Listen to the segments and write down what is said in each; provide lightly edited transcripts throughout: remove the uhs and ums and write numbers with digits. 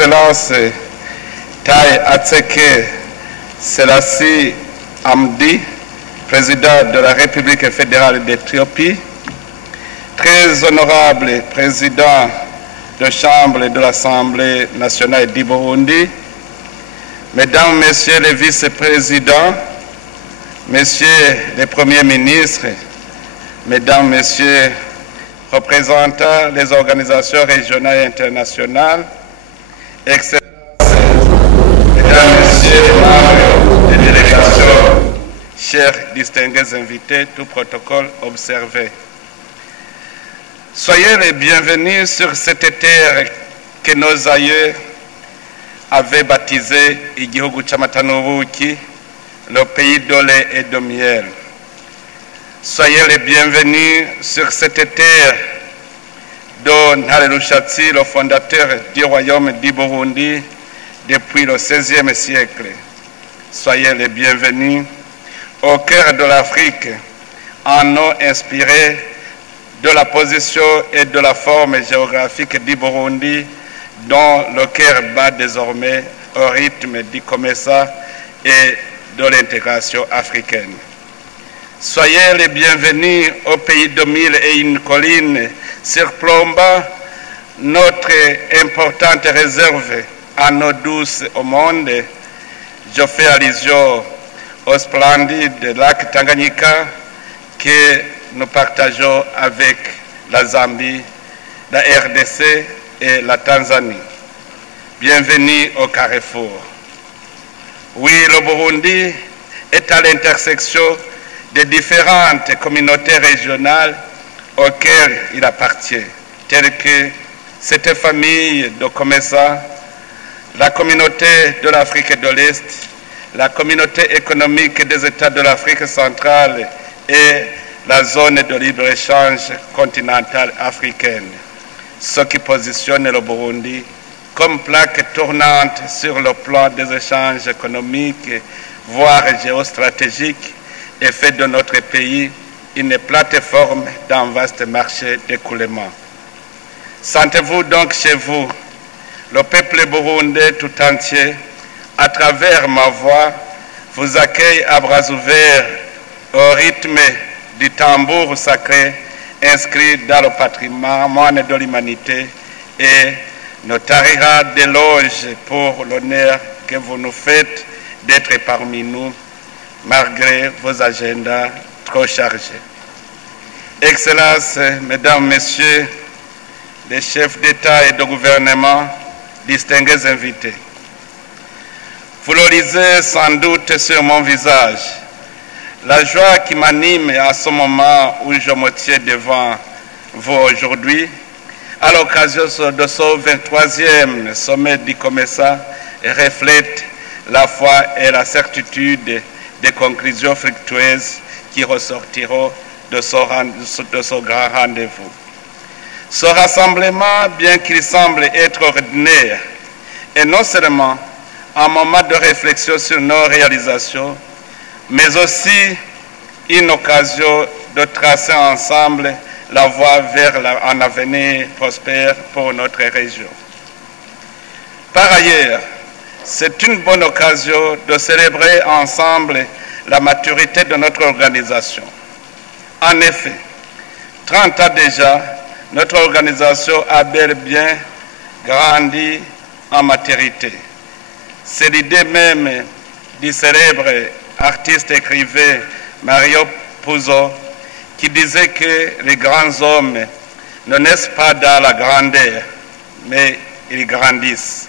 Excellence Tai Atseke Selassie Amdi, président de la République fédérale d'Éthiopie, très honorable président de Chambre de l'Assemblée nationale du Burundi, mesdames, messieurs les vice-présidents, messieurs les premiers ministres, mesdames, messieurs représentants des organisations régionales et internationales, Excellences, mesdames, messieurs les membres des délégations, chers distingués invités, tout protocole observé. Soyez les bienvenus sur cette terre que nos aïeux avaient baptisée Igihugu c'amata n'ubuki, le pays de lait et de miel. Soyez les bienvenus sur cette terre dont Ntare Rushatsi, le fondateur du royaume du Burundi depuis le XVIe siècle. Soyez les bienvenus au cœur de l'Afrique, en nom inspiré de la position et de la forme géographique du Burundi, dont le cœur bat désormais au rythme du Comesa et de l'intégration africaine. Soyez les bienvenus au pays de mille et une collines surplombant notre importante réserve en eau douce au monde. Je fais allusion au splendide lac Tanganyika que nous partageons avec la Zambie, la RDC et la Tanzanie. Bienvenue au Carrefour. Oui, le Burundi est à l'intersection des différentes communautés régionales auxquelles il appartient, telles que cette famille de Comesa, la communauté de l'Afrique de l'Est, la communauté économique des États de l'Afrique centrale et la zone de libre-échange continentale africaine, ce qui positionne le Burundi comme plaque tournante sur le plan des échanges économiques, voire géostratégiques, et fait de notre pays une plateforme d'un vaste marché d'écoulement. Sentez-vous donc chez vous, le peuple burundais tout entier, à travers ma voix, vous accueille à bras ouverts au rythme du tambour sacré inscrit dans le patrimoine de l'humanité et nous tarira d'éloges pour l'honneur que vous nous faites d'être parmi nous malgré vos agendas trop chargés. Excellences, mesdames, messieurs, les chefs d'État et de gouvernement, distingués invités, vous le lisez sans doute sur mon visage, la joie qui m'anime à ce moment où je me tiens devant vous aujourd'hui, à l'occasion de ce 23e sommet du Comesa, reflète la foi et la certitude des conclusions fructueuses qui ressortiront de ce grand rendez-vous. Ce rassemblement, bien qu'il semble être ordinaire, est non seulement un moment de réflexion sur nos réalisations, mais aussi une occasion de tracer ensemble la voie vers un avenir prospère pour notre région. Par ailleurs, c'est une bonne occasion de célébrer ensemble la maturité de notre organisation. En effet, 30 ans déjà, notre organisation a bel et bien grandi en maturité. C'est l'idée même du célèbre artiste écrivain Mario Puzo qui disait que les grands hommes ne naissent pas dans la grandeur, mais ils grandissent.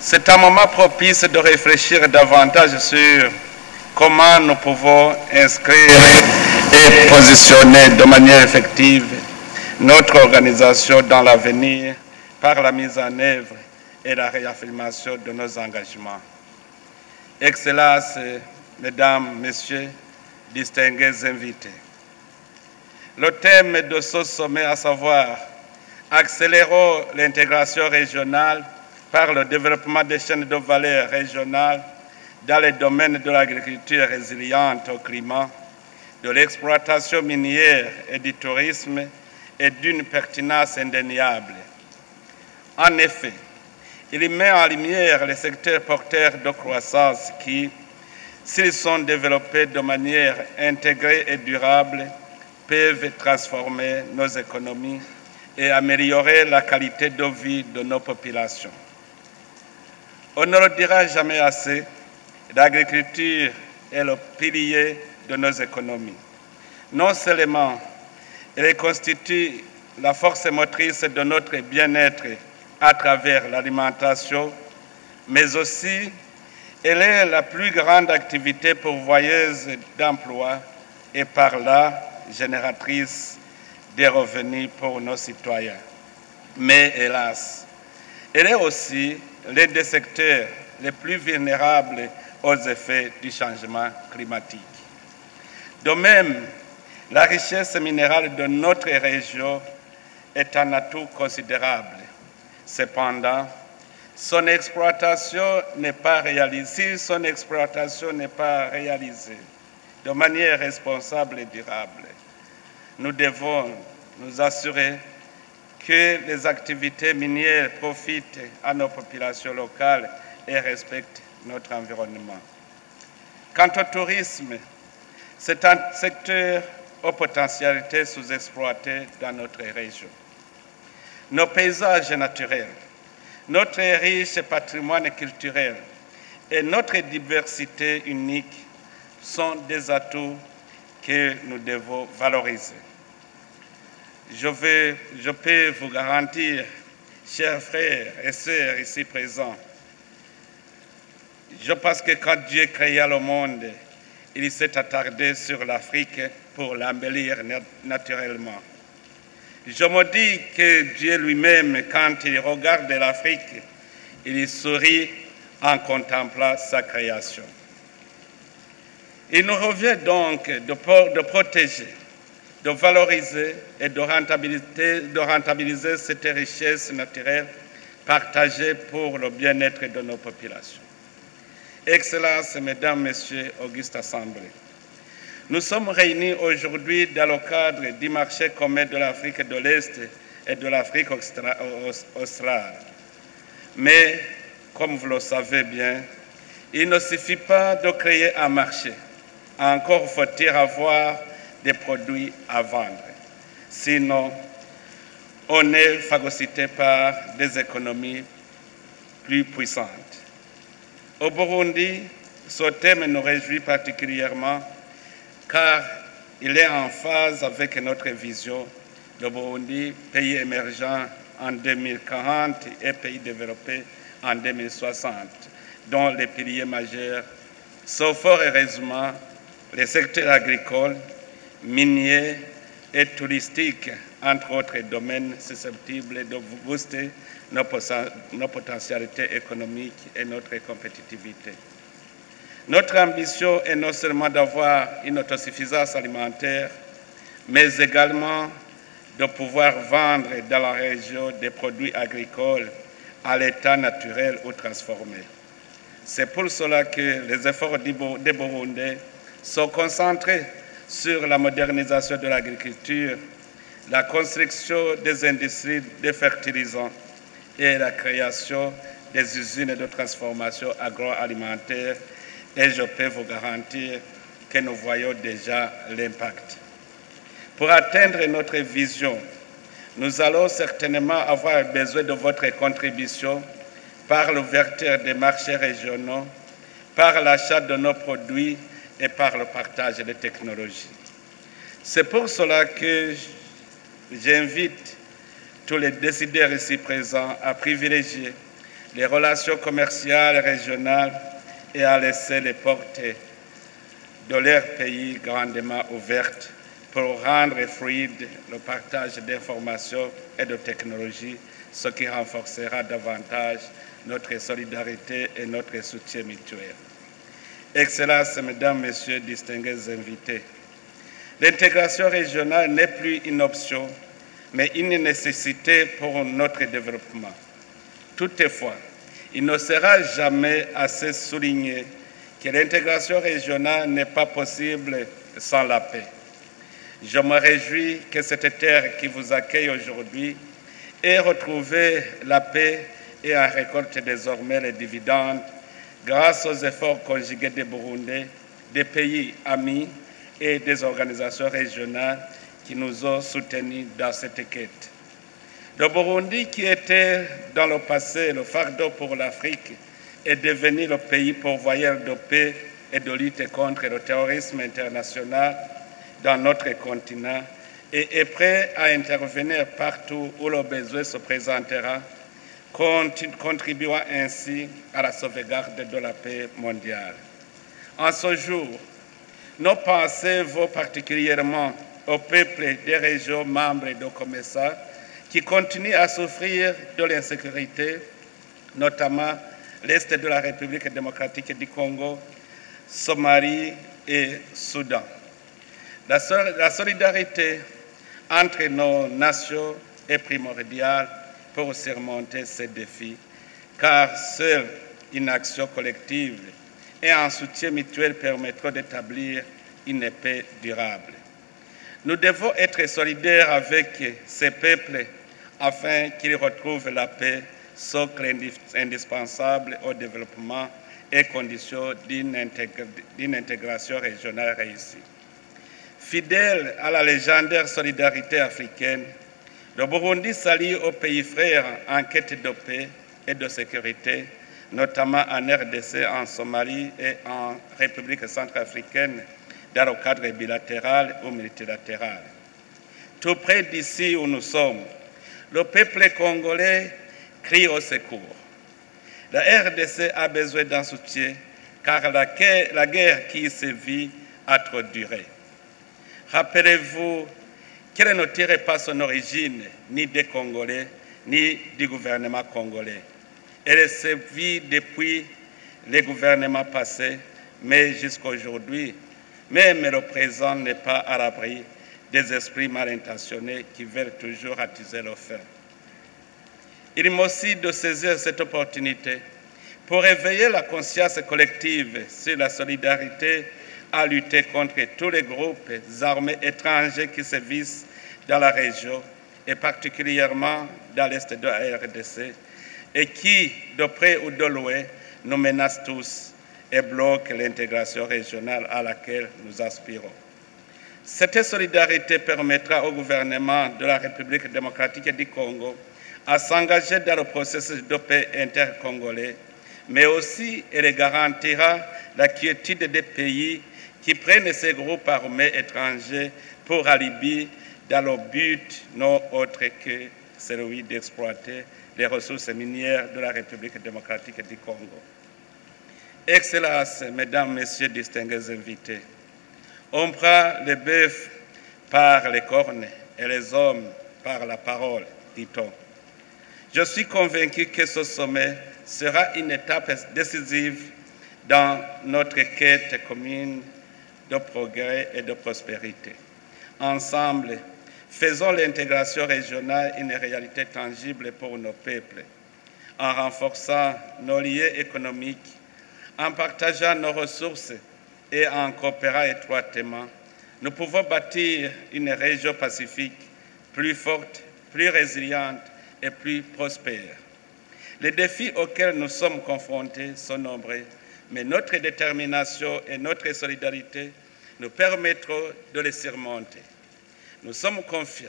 C'est un moment propice de réfléchir davantage sur comment nous pouvons inscrire et positionner de manière effective notre organisation dans l'avenir par la mise en œuvre et la réaffirmation de nos engagements. Excellences, Mesdames, Messieurs, distingués invités. Le thème de ce sommet, à savoir « Accélérons l'intégration régionale par le développement des chaînes de valeur régionales dans les domaines de l'agriculture résiliente au climat, de l'exploitation minière et du tourisme est d'une pertinence indéniable. En effet, il met en lumière les secteurs porteurs de croissance qui, s'ils sont développés de manière intégrée et durable, peuvent transformer nos économies et améliorer la qualité de vie de nos populations. On ne le dira jamais assez, l'agriculture est le pilier de nos économies. Non seulement elle constitue la force motrice de notre bien-être à travers l'alimentation, mais aussi elle est la plus grande activité pourvoyeuse d'emplois et par là génératrice des revenus pour nos citoyens. Mais hélas, elle est aussi l'un des secteurs les plus vulnérables aux effets du changement climatique. De même, la richesse minérale de notre région est un atout considérable. Cependant, son exploitation n'est pas réalisée. Si son exploitation n'est pas réalisée de manière responsable et durable, nous devons nous assurer que les activités minières profitent à nos populations locales et respectent notre environnement. Quant au tourisme, c'est un secteur aux potentialités sous-exploitées dans notre région. Nos paysages naturels, notre riche patrimoine culturel et notre diversité unique sont des atouts que nous devons valoriser. Je peux vous garantir, chers frères et sœurs ici présents, je pense que quand Dieu créa le monde, il s'est attardé sur l'Afrique pour l'embellir naturellement. Je me dis que Dieu lui-même, quand il regarde l'Afrique, il sourit en contemplant sa création. Il nous revient donc de protéger, de valoriser et de rentabiliser cette richesse naturelle partagée pour le bien-être de nos populations. Excellences, Mesdames, Messieurs, auguste Assemblée, nous sommes réunis aujourd'hui dans le cadre du marché commun de l'Afrique de l'Est et de l'Afrique australe. Mais, comme vous le savez bien, il ne suffit pas de créer un marché. Encore faut-il avoir des produits à vendre. Sinon, on est phagocyté par des économies plus puissantes. Au Burundi, ce thème nous réjouit particulièrement car il est en phase avec notre vision. Le Burundi, pays émergent en 2040 et pays développé en 2060, dont les piliers majeurs sont fort heureusement les secteurs agricoles, miniers et touristiques, entre autres domaines susceptibles de booster nos potentialités économiques et notre compétitivité. Notre ambition est non seulement d'avoir une autosuffisance alimentaire, mais également de pouvoir vendre dans la région des produits agricoles à l'état naturel ou transformé. C'est pour cela que les efforts des Burundais sont concentrés sur la modernisation de l'agriculture, la construction des industries de fertilisants et la création des usines de transformation agroalimentaire. Et je peux vous garantir que nous voyons déjà l'impact. Pour atteindre notre vision, nous allons certainement avoir besoin de votre contribution par l'ouverture des marchés régionaux, par l'achat de nos produits et par le partage des technologies. C'est pour cela que j'invite tous les décideurs ici présents à privilégier les relations commerciales régionales et à laisser les portes de leur pays grandement ouvertes pour rendre fluide le partage d'informations et de technologies, ce qui renforcera davantage notre solidarité et notre soutien mutuel. Excellences, Mesdames, Messieurs, distingués invités, l'intégration régionale n'est plus une option, mais une nécessité pour notre développement. Toutefois, il ne sera jamais assez souligné que l'intégration régionale n'est pas possible sans la paix. Je me réjouis que cette terre qui vous accueille aujourd'hui ait retrouvé la paix et en récolte désormais les dividendes grâce aux efforts conjugués des Burundais, des pays amis et des organisations régionales qui nous ont soutenus dans cette quête. Le Burundi, qui était dans le passé le fardeau pour l'Afrique, est devenu le pays pourvoyeur de paix et de lutte contre le terrorisme international dans notre continent et est prêt à intervenir partout où le besoin se présentera, contribuant ainsi à la sauvegarde de la paix mondiale. En ce jour, nos pensées vont particulièrement au peuple des régions membres de COMESA qui continuent à souffrir de l'insécurité, notamment l'Est de la République démocratique du Congo, Somalie et Soudan. La solidarité entre nos nations est primordiale pour surmonter ces défis, car seule une action collective et un soutien mutuel permettront d'établir une paix durable. Nous devons être solidaires avec ces peuples afin qu'ils retrouvent la paix, socle indispensable au développement et condition d'une intégration régionale réussie. Fidèle à la légendaire solidarité africaine, le Burundi s'allie aux pays frères en quête de paix et de sécurité, notamment en RDC, en Somalie et en République centrafricaine, dans le cadre bilatéral ou multilatéral. Tout près d'ici où nous sommes, le peuple congolais crie au secours. La RDC a besoin d'un soutien car la guerre qui se vit a trop duré. Rappelez-vous qu'elle ne tire pas son origine ni des Congolais, ni du gouvernement congolais. Elle se vit depuis les gouvernements passés, mais jusqu'à aujourd'hui, même le présent n'est pas à l'abri des esprits mal intentionnés qui veulent toujours attiser le feu. Il m'aussi de saisir cette opportunité pour éveiller la conscience collective sur la solidarité à lutter contre tous les groupes armés étrangers qui sévissent dans la région et particulièrement dans l'est de la RDC et qui, de près ou de loin, nous menacent tous et bloquent l'intégration régionale à laquelle nous aspirons. Cette solidarité permettra au gouvernement de la République démocratique du Congo à s'engager dans le processus de paix intercongolais, mais aussi elle garantira la quiétude des pays qui prennent ces groupes armés étrangers pour alibi dans le but non autre que celui d'exploiter les ressources minières de la République démocratique du Congo. Excellences, Mesdames, Messieurs, distingués invités, on prend le bœuf par les cornes et les hommes par la parole, dit-on. Je suis convaincu que ce sommet sera une étape décisive dans notre quête commune de progrès et de prospérité. Ensemble, faisons l'intégration régionale une réalité tangible pour nos peuples, en renforçant nos liens économiques, en partageant nos ressources et en coopérant étroitement. Nous pouvons bâtir une région pacifique plus forte, plus résiliente et plus prospère. Les défis auxquels nous sommes confrontés sont nombreux, mais notre détermination et notre solidarité nous permettront de les surmonter. Nous sommes confiants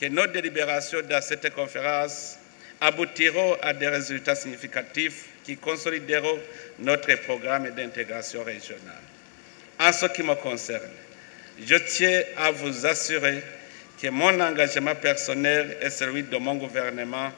que nos délibérations dans cette conférence aboutiront à des résultats significatifs qui consolideront notre programme d'intégration régionale. En ce qui me concerne, je tiens à vous assurer que mon engagement personnel et celui de mon gouvernement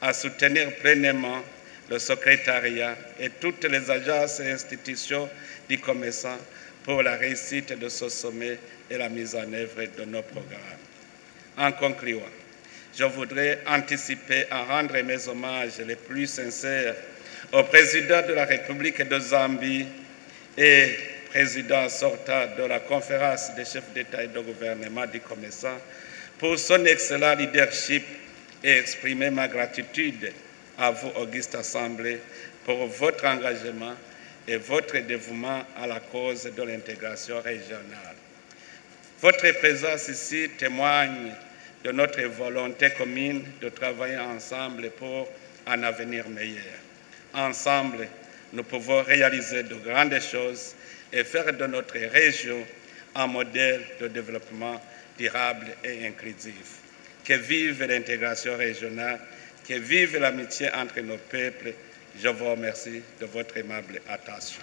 à soutenir pleinement le secrétariat et toutes les agences et institutions du commerçant pour la réussite de ce sommet et la mise en œuvre de nos programmes. En concluant, je voudrais anticiper à rendre mes hommages les plus sincères au président de la République de Zambie et président sortant de la conférence des chefs d'État et de gouvernement du commerçant pour son excellent leadership et exprimer ma gratitude à vous, Auguste Assemblée, pour votre engagement et votre dévouement à la cause de l'intégration régionale. Votre présence ici témoigne de notre volonté commune de travailler ensemble pour un avenir meilleur. Ensemble, nous pouvons réaliser de grandes choses et faire de notre région un modèle de développement durable et inclusif. Que vive l'intégration régionale, que vive l'amitié entre nos peuples. Je vous remercie de votre aimable attention.